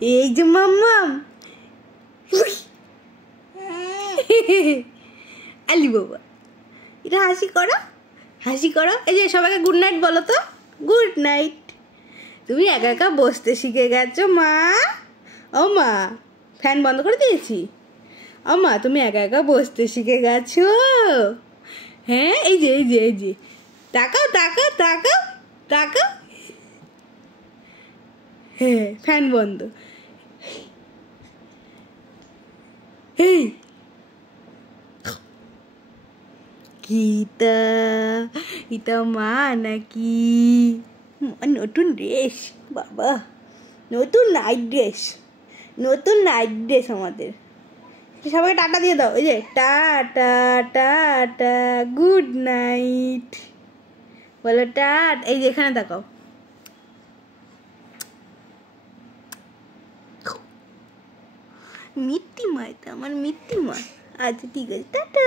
এই যে মাম্মাম আলি বাবা, এটা হাসি করো, হাসি করো। এই যে সবাইকে গুড নাইট বলো তো, গুড নাইট। তুমি একা একা বসতে শিখে গেছো মা। ও মা, ফ্যান বন্ধ করে দিয়েছি। ও মা, তুমি একা একা বসতে শিখে গেছো। হ্যাঁ, এই যে এই যে এই যে তাকাও তাকাও তাকাও তাকাও। হ্যাঁ, ফ্যান বন্ধ। এই গীতা, এটা মা নাকি? নতুন ড্রেস, বাবা নতুন নাইট ড্রেস, নতুন নাইট ড্রেস আমাদের। সবাইকে টাটা দিয়ে দাও। এই যে টাটা টাটা, গুড নাইট বলো টাট। এই যে এখানে তাকাও। মিত্তি মা, এটা আমার মিত্তি মা। আচ্ছা ঠিক আছে, টাটা।